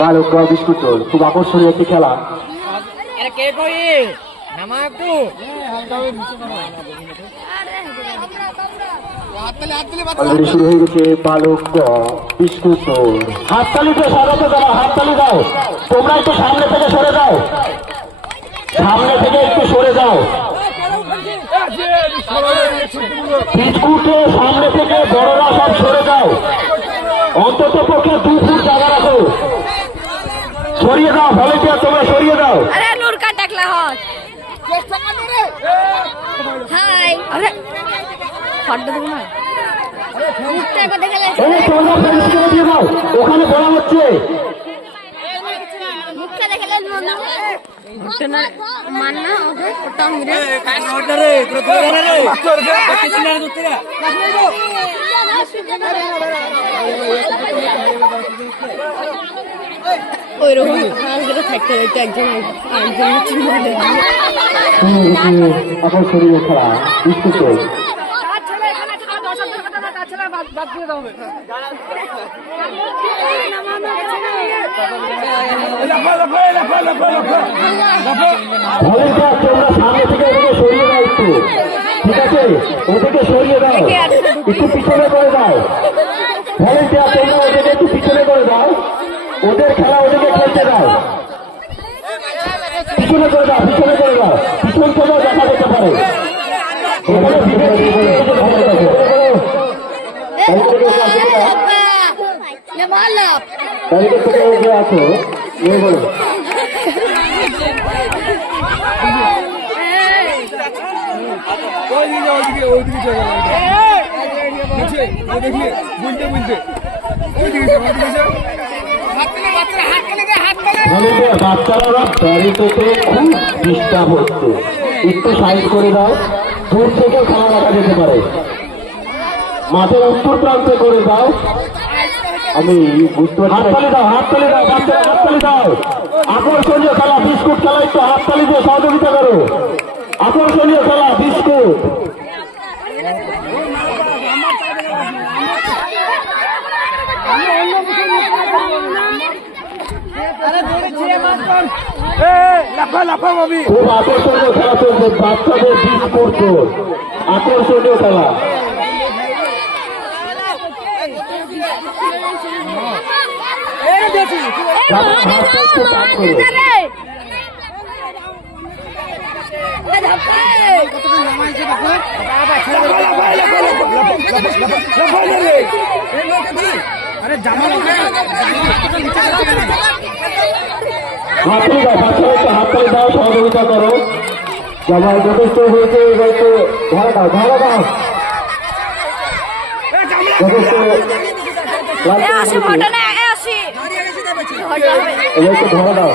বালুকা biscuit চোর খুব আকর্ষণীয় একটি খেলা। অলরেডি শুরু হয়ে গেছে বালুকা বিস্কুট চোর। হাততালিতে স্বাগত জানাও, হাততালি দাও। তোমরা একটু সামনে থেকে সরে যাও, সামনে থেকে একটু সরে যাও। বিস্কুটে সামনে থেকে বড়রা সব সরে যাও, অন্তত পক্ষে 2 ফুট জায়গা রাখো। সরিয়ে দাও, ভলেন্টিয়ার তোমরা সরিয়ে দাও। আরে নুরকা টাকলা হট হাই আরে হট দেবো না মুখটা একবার দেখে যাচ্ছে। এই তোমরা পরিষ্কার দিয়ে দাও, ওখানে বলা হচ্ছে মুখটা দেখে যাচ্ছে মুখটা না মাননা ওদের ওটা মিরে অর্ডারে প্রোগ্রামারে কিছু না দুতরা ওইরকম হালকা থাকতে হইতো একজন আকর্ষণীয় খেলা বিস্কুট চোর। ভলেন্টিয়ার তোমরা সামনে থেকে ওদেরকে সরিয়ে দাও একটু, ঠিক আছে? ওদেরকে সরিয়ে দাও, একটু পিছনে করে দাও। ভলেন্টিয়ার তোমরা ওদেরকে একটু পিছনে করে দাও, ওদের খেলা ওদেরকে খেলতে দাও। পিছনে করে দাও, পিছনে করে দাও, পিছন থেকেও দেখা যেতে পারে। এখানে বিবেক তারিখের থেকে যে আছো নিয়ে বলো। বাচ্চারা বাড়িতে খুব ডিস্টার্ব হচ্ছে, একটু সাইড করে দাও। দূর থেকে খেলা দেখা যেতে পারে, মাঠের উত্তর প্রান্তে করে দাও। আমি বুঝতে পারছি। হাততালি দাও, হাততালি দাও, বাচ্চারা হাততালি দাও। আকর্ষণীয় খেলা বিস্কুট খেলা, একটু হাততালি দিয়ে সহযোগিতা করো। আকর্ষণীয় খেলা বিস্কুট। খুব আকর্ষণীয় খেলা চলছে, বাচ্চাদের বিস্কুট চোর। আকর্ষণীয় খেলা। হাততালি দাও, সহযোগিতা করো। সবাই যথেষ্ট হয়েছে, হয়তো ধরা দাও, ধরা দাও। যথেষ্ট ধরা দাও।